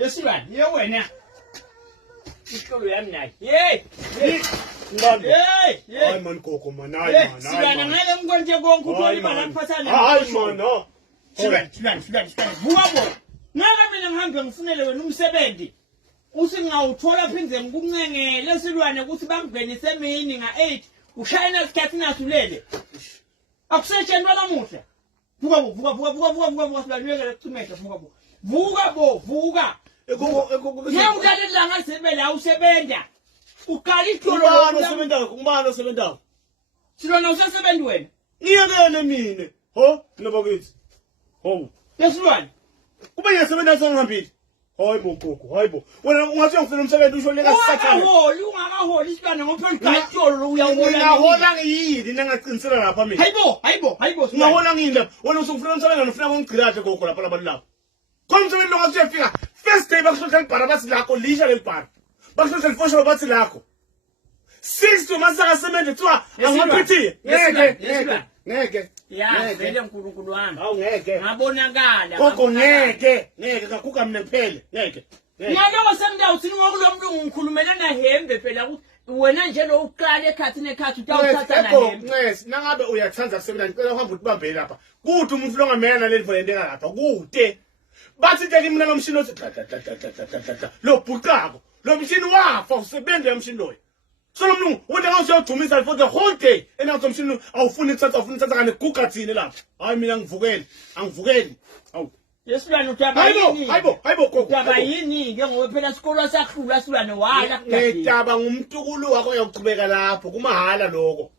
Yesilwane, ye wena. Ihlolo yami nayi. Hey! Ngibambe. Hey! Hayi man gogo man, hayi man. Silwane ngeke ngikwenze konke uthole imali ngiphathana. Hayi man, no. Silwane. Buka bona. Ngeke mina ngihambe ngifunele wena umsebenzi. Uthi ngawuthola phindze ngikuncengele Silwane ukuthi bangivenise emini nga8 ushayela isikhathi nasulele. Akusetshenzwa lamuhla. Vuka Silwane uyekele kucimeka vuka. Ngiyawulela ilanga sebele awusebenza. Uqala ihlolo Ngubani osebenzayo? Silwane usesebenza wena. Ngiyekele mina. Ho, nobakithi. Ho. Yesilwane. Kube ngiyasebenza sengihambile. Hayibo gogo, hayibo. Wena ungathi ngifuna umsebenzi usho leka sisathana. Ungakaholi Silwane ngophela igayitsholo uyahola. Ngiyahola ngiyini nangaqinisela lapha mina. Hayibo. Ngiyahola ngiyini lapha. Wena usufuna umsebenzi ngifuna ngongigciraje gogo lapha labantu lapha. Khona umsebenzi lonke uyafika. First day bakuhlola ibhara bathi lakho lisha lelibhara. Bakuhlola ifosho bathi lakho. 6 masaka sebenze kuthiwa angaphithi. Ngeke. Ya, vele uNkulunkulu wami. Awu ngeke. Ngabonakala. Gogo ngeke ngakuka mina kuphela. Ngeke. Ngeke wasemndawo uthini ngokulomlungu ngikhulumela nahembe phela ukuthi wena nje lo uqala ekhathi nekhathi utawuthatha nahembe. Nqesi, nangabe uyathanza kusebenza ngicela uhamba ubambe lapha. Kuthi umuntu longamela leli volenteka lapha. Kude. Bathi nje mina lo mshini othi lo bhuqako. Lo mshini wafa usebenza umshini loyo. So lo mlungu wena ngawusiyogcumisa for the whole day. Engathi umshini awufuni ukuthatha kane gugathini lapha. Hayi mina angivukeli. Awu. Yesilwane utaba yini? Hayibo gogo. Utaba yini ke ngoba phela isikolo sahlula Silwane wala kudala. Ngitaba ngumtukulu wakho uyakuchubeka lapho kumahala lokho.